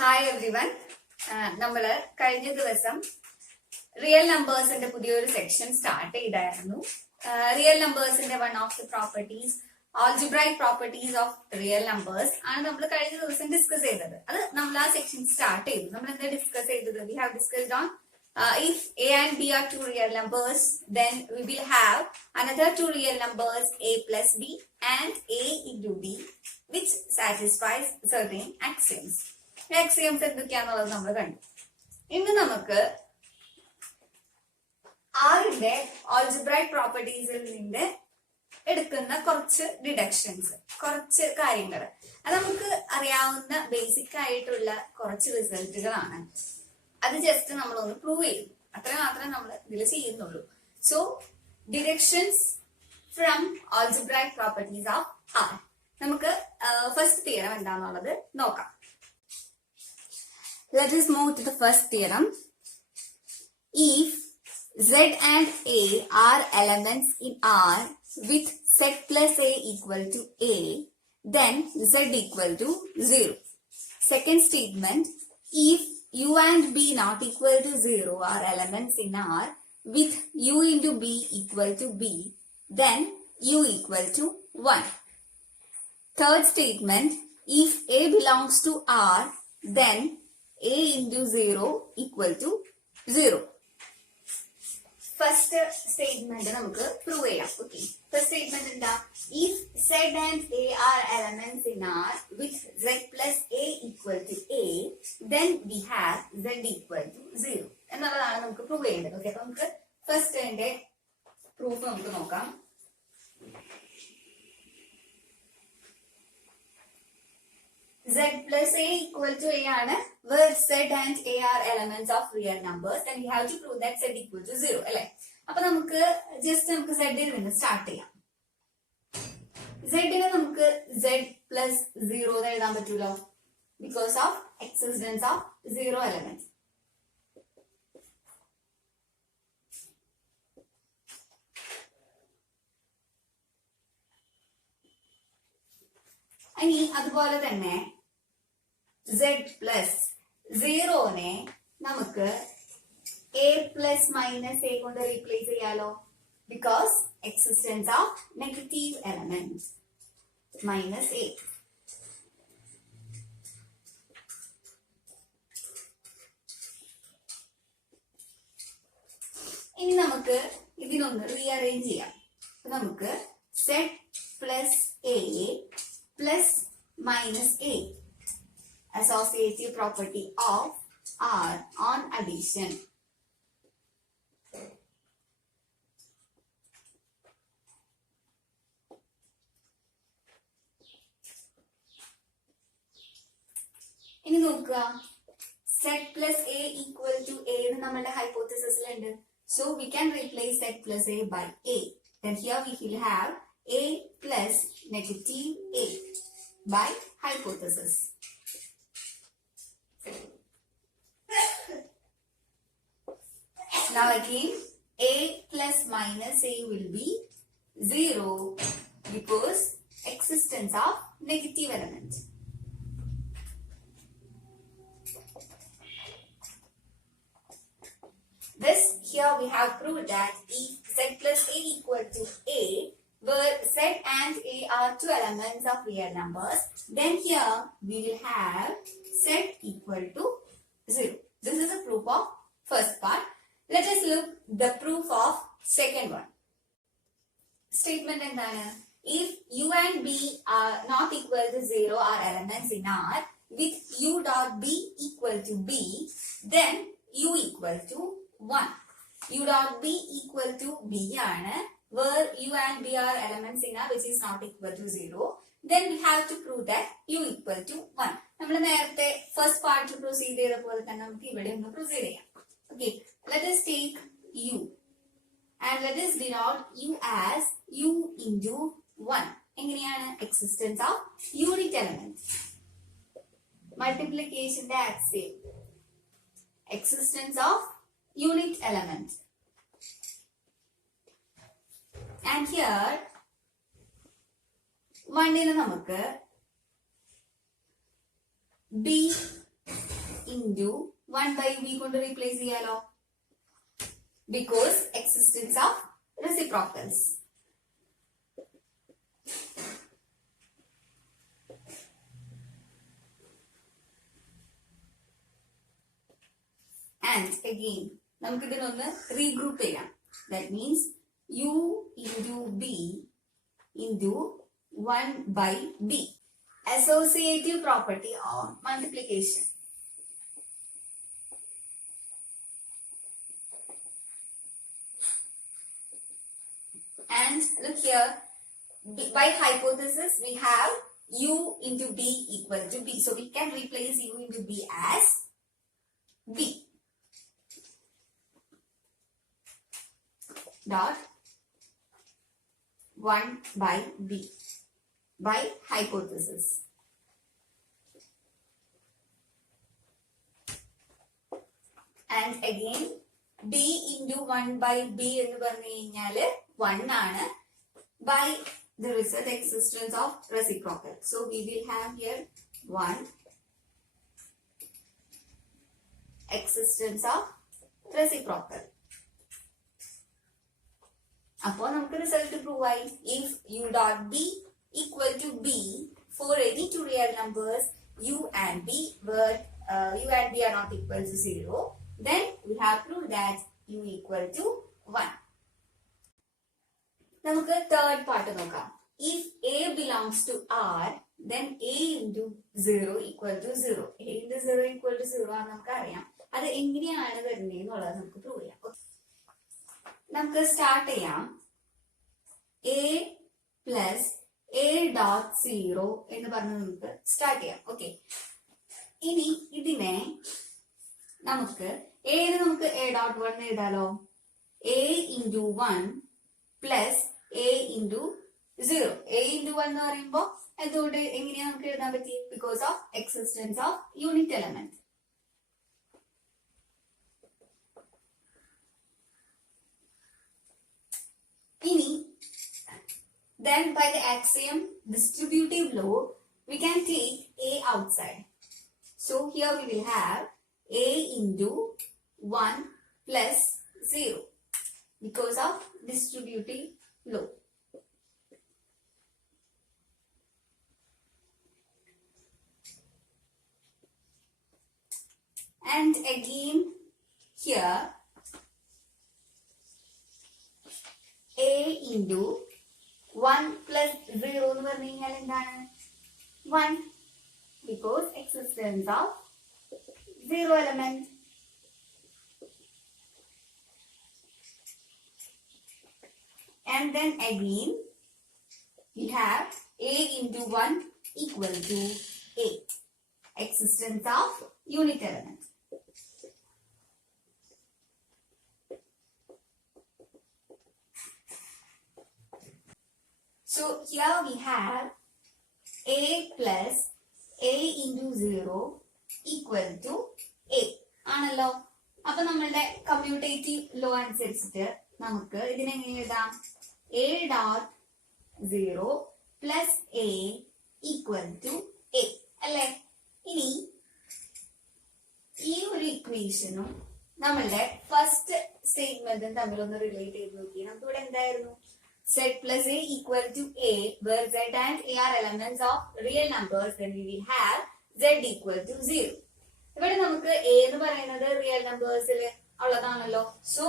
Hi everyone. നമ്മള് കഴിഞ്ഞ ദിവസം റിയൽ നമ്പേഴ്സിന്റെ പുതിയൊരു സെക്ഷൻ സ്റ്റാർട്ട് ചെയ്തായിരുന്നു. റിയൽ നമ്പേഴ്സിന്റെ one of the properties algebraic properties of real numbers ആണ് നമ്മൾ കഴിഞ്ഞ ദിവസം ഡിസ്കസ് ചെയ്തത്. അത് നമ്മൾ ആ സെക്ഷൻ സ്റ്റാർട്ട് ചെയ്തു. നമ്മൾ എന്താ ഡിസ്കസ് ചെയ്തത്? We have discussed on if a and b are two real numbers, then we will have another two real numbers a plus b and a into b, which satisfies certain axioms. Axioms എന്തൊക്കെയാണെന്നുള്ളത് നമ്മൾ കണ്ടു. ഇന്ന് നമുക്ക് ആറിന്റെ algebraic പ്രോപ്പർട്ടീസിൽ നിന്ന് എടുക്കുന്ന കുറച്ച് deductions, കുറച്ച് കാര്യങ്ങൾ, അത് നമുക്ക് അറിയാവുന്ന ബേസിക് ആയിട്ടുള്ള കുറച്ച് റിസൾട്ടുകളാണ്. അത് ജസ്റ്റ് നമ്മളൊന്ന് പ്രൂവ് ചെയ്യും, അത്ര മാത്രമേ നമ്മൾ ഇതിൽ ചെയ്യുന്നുള്ളൂ. So deductions from algebraic properties of R. നമുക്ക് ഫസ്റ്റ് തിയറം എന്താണെന്നുള്ളത് നോക്കാം. Let us move to the first theorem. If Z and A are elements in R with Z plus A equal to A, then Z equal to 0. Second statement, if U and B not equal to 0 are elements in R with U into B equal to B, then U equal to 1. Third statement, if A belongs to R, then A into 0 equal to 0. First statement നമുക്ക് prove ചെയ്യാം. Okay. First statement എന്താ? If Z and A are elements in R with Z plus A equal to A, then we have Z equal to 0. എന്നുള്ളതാണ് നമുക്ക് prove ചെയ്യേണ്ടത്. Okay. അപ്പൊ നമുക്ക് first അതിന്റെ proof നമുക്ക് നോക്കാം. Z plus A equal to A ആണ്, where Z and A are elements of real numbers, then we have to prove that Z equal to 0, അല്ലെ? അപ്പൊ നമുക്ക് ജസ്റ്റ് നമുക്ക് Z ൽ നിന്ന് സ്റ്റാർട്ട് ചെയ്യാം. Z നെ നമുക്ക് Z plus 0 എന്ന് എഴുതാൻ പറ്റൂലോ, because of existence of 0 element. ഇനി അതുപോലെ തന്നെ Z plus 0 നെ നമുക്ക് A plus minus A കൊണ്ട് റീപ്ലേസ് ചെയ്യാലോ, because existence of negative elements minus A. ഇനി നമുക്ക് ഇതിനൊന്ന് റീഅറേഞ്ച് ചെയ്യാം. നമുക്ക് Z plus A plus minus A, associative property of R on addition. ഇനി നോക്കുക, Z plus A equal to A എന്ന് നമ്മുടെ ഹൈപ്പോത്തസിസിലുണ്ട്. So we can replace Z plus A by A. Then here we will have A plus negative A by hypothesis. Now again A plus minus A will be 0 because existence of negative element. Thus here we have proved that if Z plus A equal to A, where Z and A are two elements of real numbers, then here we will have Z equal to 0. This is the proof of first part. Let us look the proof of second one. Statement endana? If U and B are not equal to 0 are elements in R with U dot B equal to B, then U equal to 1. U dot B equal to B ആണ്, where U and B are elements in R which is not equal to 0, then we have to prove that U equal to 1. നമ്മൾ നേരത്തെ first പാർട്ടിൽ proceed ചെയ്ത പോലെ തന്നെ നമുക്ക് ഇവിടെ ഒന്ന് പ്രൊസീഡ് ചെയ്യാം. Okay, let us take U and let us denote U as U into 1. എങ്ങനെയാണ്? existence of unit element. Multiplicationന്റെ axiom, existence of unit element. And here 1 നെ നമുക്ക് B into 1 by b കൊണ്ട് replace ചെയ്യാലോ. Because existence of reciprocals. And again, നമുക്ക് ഇതിനൊന്ന് regroup ചെയ്യാം. That means u into b into 1 by b. Associative property of multiplication. And look here, by hypothesis we have u into b equal to b. So we can replace u into b as b dot 1 by b by hypothesis. And again b into 1 by b എന്ന് പറഞ്ഞു കഴിഞ്ഞാല് 1 ആണ് by the result existence of reciprocal. So we will have here 1 existence of reciprocal. അപ്പോൾ നമുക്ക് result prove ആയി. If u dot b equal to b for any two real numbers u and b where u and b are not equal to 0, then we have proved that u equal to 1. നമുക്ക് third part നോക്കാം. If a belongs to R, then a into 0 equal to 0. a into 0 equal to 0 ആണ് നമുക്ക് അറിയാം. അത് എങ്ങനെയാണ് വരുന്നതെന്നുള്ളത് നമുക്ക് prove ചെയ്യാം. നമുക്ക് സ്റ്റാർട്ട് ചെയ്യാം. a plus a dot 0 എന്ന് പറഞ്ഞ് നമുക്ക് സ്റ്റാർട്ട് ചെയ്യാം. ഓക്കെ, ഇനി ഇതിനെ നമുക്ക് നമുക്ക് a dot 1 എഴുതാലോ. a into 1 plus a into 0. a into 1 എന്ന് പറയുമ്പോൾ എന്തുകൊണ്ട് എങ്ങനെയാ നമുക്ക് എഴുതാൻ പറ്റി? Because of existence of unit element. ഇനി then by the axiom distributive law we can take a outside. So here we will have a into 1 plus 0 because of distributive law. And again here a into 1 plus 0 എന്ന് പറഞ്ഞു കഴിഞ്ഞാൽ എന്താണ്? 1 because existence of 0 element. And then again we have a into 1 equal to 8. Existence of unit element. So here we have a plus a into 0 equal to a. ആണല്ലോ. അപ്പൊ നമ്മളുടെ commutative law അനുസരിച്ചിട്ട് നമുക്ക് ഇതിനെ എങ്ങനെ എഴുതാം? a dot 0 plus a equal to a അല്ലേ? ഇനി ഈ ഒരു ഇക്വേഷനും നമ്മളുടെ ഫസ്റ്റ് സ്റ്റേറ്റ്മെന്റും തമ്മിലൊന്ന് റിലേറ്റ് ചെയ്ത് നോക്കി. നമുക്ക് ഇവിടെ എന്തായിരുന്നു? Z plus a equal to a, where z and a are elements of real numbers, then we will have z equal to 0. ഇവിടെ നമുക്ക് a എന്ന് പറയുന്നത് real നമ്പേഴ്സിൽ ഉള്ളതാണല്ലോ. So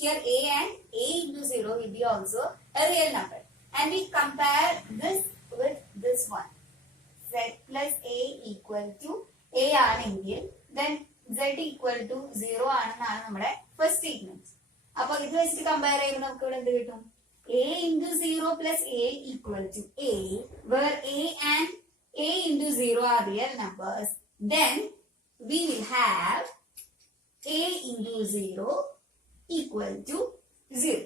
here a and a into 0 will be also a real number. And we compare this with this one. Z plus a equal to a ആണെങ്കിൽ then z equal to 0 ആണെന്നാണ് നമ്മുടെ first statement. അപ്പൊ ഇത് വെച്ചിട്ട് compare ചെയ്യുമ്പോൾ നമുക്ക് ഇവിടെ എന്ത് കിട്ടും? a into 0 plus a equal to a, where a and a into 0 are real numbers, then we will have a into 0 equal to 0.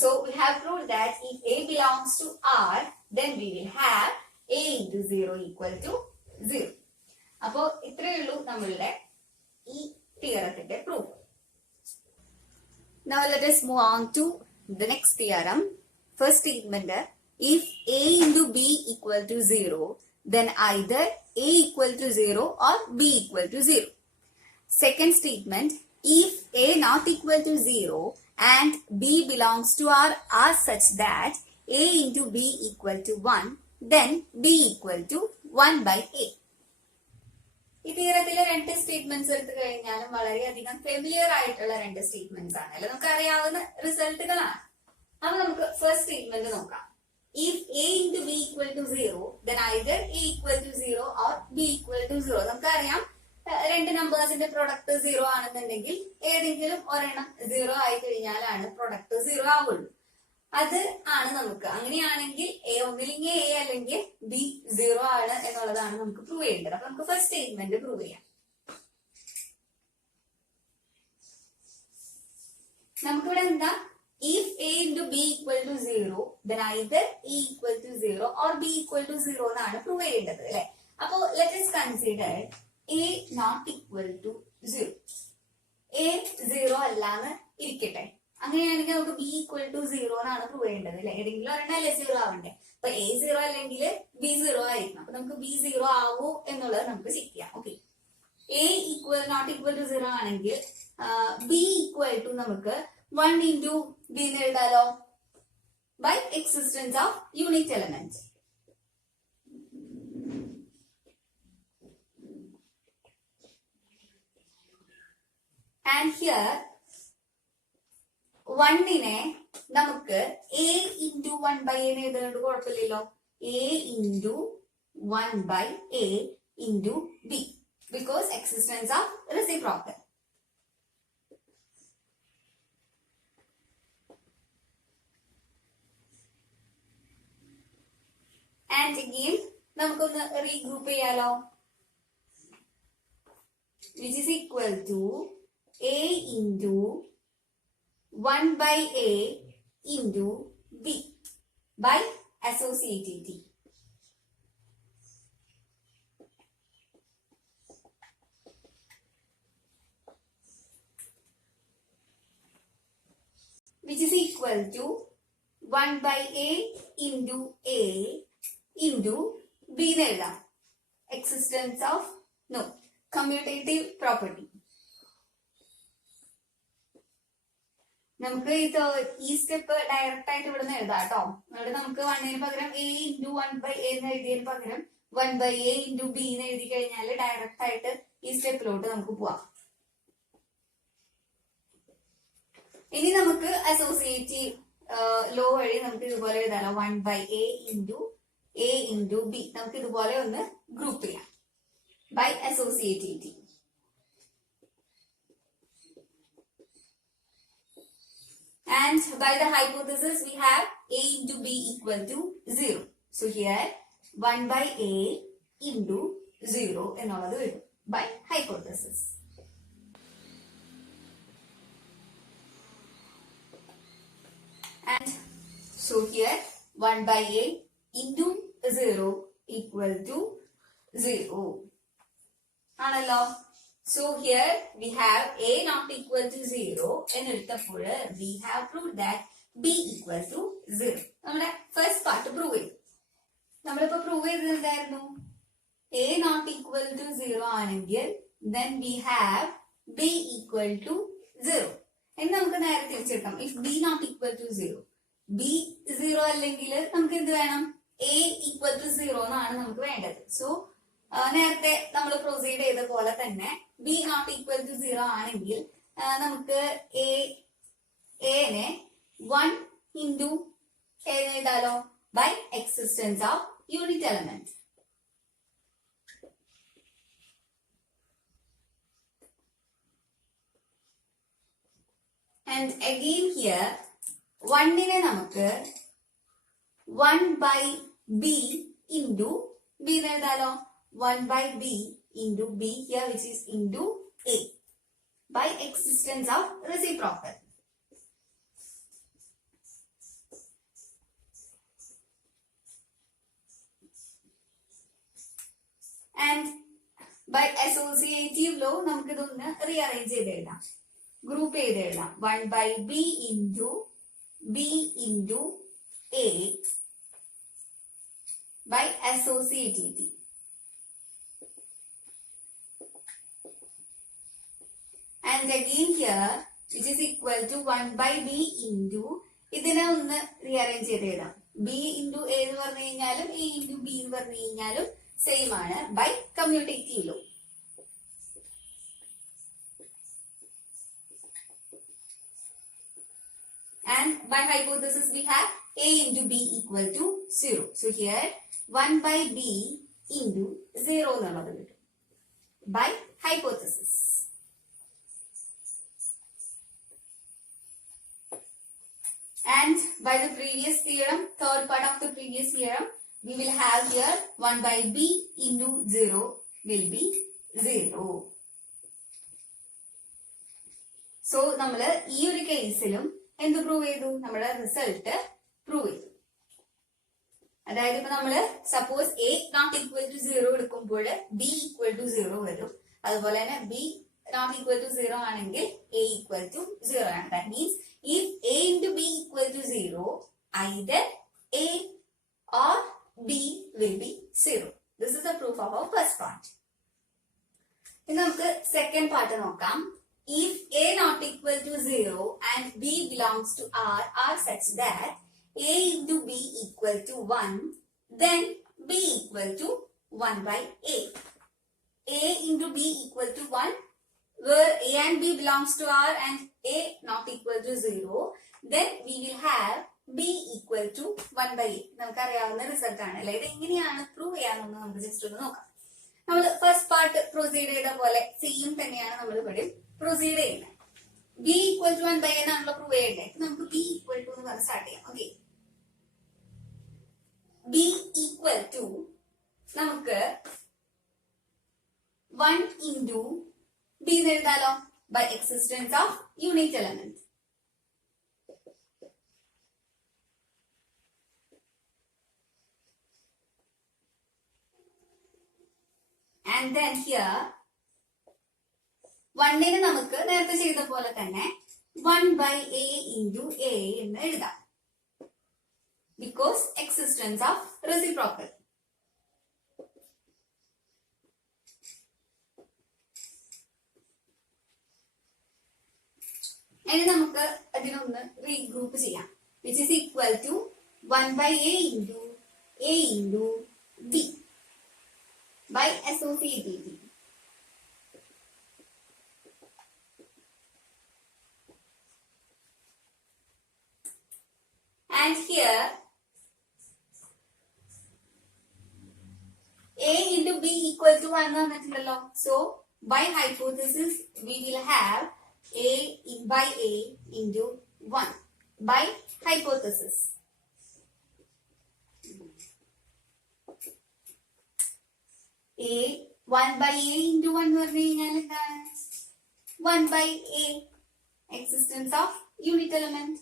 So we have proved that if a belongs to R, then we will have a into 0 equal to 0. അപ്പോൾ ഇത്രയേ ഉള്ളൂ നമ്മളുടെ ഈ തിയറത്തിന്റെ proof. Now let us move on to the next theorem. First statement, if a into b equal to 0, then either A equal to 0 or B equal to 0. Second statement, if A not equal to 0 and B belongs to R are such that A into B equal to 1, then B equal to 1 by A. ഈ തിയറത്തിലെ രണ്ട് statements എടുത്തു കഴിഞ്ഞാലും വളരെയധികം familiar ആയിട്ടുള്ള രണ്ട് statements ആണ് അല്ലെ, നമുക്ക് അറിയാവുന്ന റിസൾട്ടുകളാണ്. അപ്പൊ നമുക്ക് ഫസ്റ്റ് സ്റ്റേറ്റ്മെന്റ് നോക്കാം. If A into B equal to 0, then either A equal to 0 or B equal to 0. നമുക്കറിയാം രണ്ട് നമ്പേഴ്സിന്റെ പ്രൊഡക്റ്റ് 0 ആണെന്നുണ്ടെങ്കിൽ ഏതെങ്കിലും ഒരെണ്ണം 0 ആയി കഴിഞ്ഞാലാണ് പ്രൊഡക്റ്റ് 0 ആവുള്ളൂ. അത് ആണ് നമുക്ക്. അങ്ങനെയാണെങ്കിൽ A ഒന്നില്ലെങ്കിൽ A അല്ലെങ്കിൽ B 0 ആണ് എന്നുള്ളതാണ് നമുക്ക് പ്രൂവ് ചെയ്യേണ്ടത്. അപ്പൊ നമുക്ക് ഫസ്റ്റ് സ്റ്റേറ്റ്മെന്റ് പ്രൂവ് ചെയ്യാം. നമുക്കിവിടെ എന്താ, if A into B equal to 0, then either A equal to 0 or B equal to 0 എന്നാണ് പ്രൂവ് ചെയ്യേണ്ടത് അല്ലെ. അപ്പോ let us consider A not equal to 0. A 0 അല്ലാന്ന് ഇരിക്കട്ടെ. അങ്ങനെയാണെങ്കിൽ നമുക്ക് B equal to 0 എന്നാണ് പ്രൂവ് ചെയ്യേണ്ടത് അല്ലെ. ഏതെങ്കിലും ഒരെണ്ണം അല്ലേ 0 ആവണ്ടേ. അപ്പൊ A 0 അല്ലെങ്കിൽ B 0 ആയിരിക്കണം. അപ്പൊ നമുക്ക് B 0 ആവോ എന്നുള്ളത് നമുക്ക് ചെക്ക് ചെയ്യാം. Okay, A not equal to 0 ആണെങ്കിൽ B equal to നമുക്ക് 1 into B എന്ന് എഴുതാലോ, by existence of unit element. And here 1നെ നമുക്ക് A into 1 by A എന്ന് എഴുതുന്നത് കുഴപ്പമില്ലല്ലോ. A into 1 by A into B because existence of reciprocal. And again നമുക്കൊന്ന് regroup ചെയ്യാലോ, which is equal to A into 1 by A into B by associativity. Which is equal to 1 by A into A into B എന്ന് എഴുതാം. Existence of commutative property. നമുക്ക് ഈ step direct ആയിട്ട് ഇവിടെ നിന്ന് എഴുതാം കേട്ടോ. ഇവിടെ നമുക്ക് 1ന് പകരം A into 1 by A എന്ന് എഴുതിയതിന് പകരം 1 by A into B എന്ന് എഴുതി കഴിഞ്ഞാൽ ഡയറക്റ്റ് ആയിട്ട് ഈ സ്റ്റെപ്പിലോട്ട് നമുക്ക് പോവാം. ഇനി നമുക്ക് അസോസിയേറ്റീവ് ലോ വഴി നമുക്ക് ഇതുപോലെ എഴുതാലോ, 1 by A into B. നമുക്ക് ഇതുപോലെ ഒന്ന് ഗ്രൂപ്പ് ചെയ്യാം by associativity. And by the hypothesis we have A into B equal to 0. So here 1 by A into 0 എന്നുള്ളത് വരും by hypothesis. And so here 1 by A into 0 equal to 0 ആണല്ലോ. So here we have A not equal to 0 എന്നെടുത്തപ്പോൾ we have proved that B equal to 0. നമ്മുടെ first part prove ചെയ്തു. നമ്മളിപ്പോ prove ചെയ്തത് എന്തായിരുന്നു, A not equal to 0 ആണെങ്കിൽ then we have B equal to 0 എന്ന് നമുക്ക് നേരെ തിരിച്ചെടുക്കാം. If B not equal to 0, B 0 അല്ലെങ്കിൽ നമുക്ക് എന്ത് വേണം, A equal to 0 എന്നാണ് നമുക്ക് വേണ്ടത്. സോ നേരത്തെ നമ്മൾ പ്രൊസീഡ് ചെയ്ത പോലെ തന്നെ B not equal to 0 ആണെങ്കിൽ നമുക്ക് എനെ 1 into എഴുതാലോ by existence of unit element. And again here 1നെ നമുക്ക് 1 by B into B എന്ന് എഴുതാലോ, 1 by B into B here which is into A by existence of reciprocal. And by associative law നമുക്ക് ഇതൊന്ന് rearrange ചെയ്ത് എഴുതാം, group ചെയ്ത് എഴുതാം. 1 by B into A by associativity. And again here, which is equal to 1 by b into, ഇതിനെ ഒന്ന് rearrange ചെയ്ത് എഴുതാം. b into a എന്ന് പറഞ്ഞു കഴിഞ്ഞാലും a into b എന്ന് പറഞ്ഞു കഴിഞ്ഞാലും സെയിം ആണ്, by commutative law. And by hypothesis we have a into b equal to 0. So here 1 by b into 0 എന്നുള്ളത് കിട്ടും by hypothesis. And by the previous theorem, third part of the previous theorem, we will have here 1 by b into 0 will be 0. So, നമ്മൾ ഈ ഒരു കേസിലും എന്ത് prove ചെയ്തു? നമ്മുടെ result prove ചെയ്തു. അതായത് ഇപ്പൊ നമ്മള് suppose a not equal to 0 എടുക്കുമ്പോൾ b ഈക്വൽ ടു 0 വരും. അതുപോലെ തന്നെ b not equal to 0 ആണെങ്കിൽ a equal to 0 ആണ്. That means if a into b equal to 0, either a or b will be 0. This is the proof of our first part. ഇനി നമുക്ക് second part നോക്കാം. If a not equal to 0 and b belongs to R are such that a into b equal to 1, then b equal to 1 by a. A into b equal to 1, where a and b belongs to R and a not equal to 0, then we will have b equal to 1 by a. നമുക്ക് അറിയാവുന്ന result ആണ് അല്ലെ. ഇത് എങ്ങനെയാണ് prove ചെയ്യാമെന്ന് നമുക്ക് just ഒന്ന് നോക്കാം. നമ്മൾ ഫസ്റ്റ് പാർട്ട് പ്രൊസീഡ് ചെയ്ത പോലെ സെയിം തന്നെയാണ് നമ്മൾ ഇവിടെ പ്രൊസീഡ് ചെയ്യുന്നത്. b equal to 1 by a ആണല്ലോ പ്രൂവ് ചെയ്യേണ്ടത്. നമുക്ക് b ഈക്വൽ ടു എന്ന് പറഞ്ഞ് സ്റ്റാർട്ട് ചെയ്യാം. ഓക്കെ, b ഈക്വൽ ടു നമുക്ക് 1 into b എന്ന് എഴുതാലോ, by existence of unit element. And then here 1 നെ നമുക്ക് നേരത്തെ ചെയ്ത പോലെ തന്നെ 1 by a into a എന്ന് എഴുതാം, because existence of reciprocal. ഇനി നമുക്ക് അതിനൊന്ന് റീഗ്രൂപ്പ് ചെയ്യാം, which is equal to 1 by a into b by associativity. And here a into b equal to 1 തന്നിട്ടുണ്ടല്ലോ. So by hypothesis we will have a by a into 1 by hypothesis. A 1 by a into 1 എന്ന് പറഞ്ഞു കഴിഞ്ഞാൽ എന്താണ്? 1 by a, existence of unit element.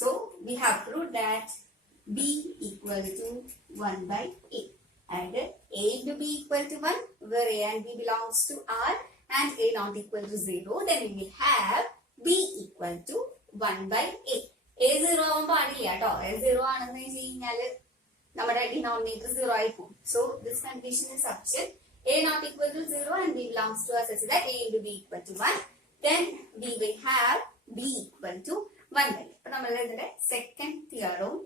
So we have proved that b equal to 1 by a. And a into b equal to 1, where a and b belongs to R and a not equal to 0, then we will have b equal to 1 by a. a 0 ആവാൻ പാടില്ല കേട്ടോ. a 0 ആണെന്ന് വെച്ച് കഴിഞ്ഞാൽ നമ്മുടെ denominator 0 ആയി പോകും. So this condition is sufficient. a not equal to 0 and b belongs to R such that a into b equal to 1, then we will have b equal to 1 by a. അപ്പൊ നമ്മൾ ഇതിന്റെ second തിയറവും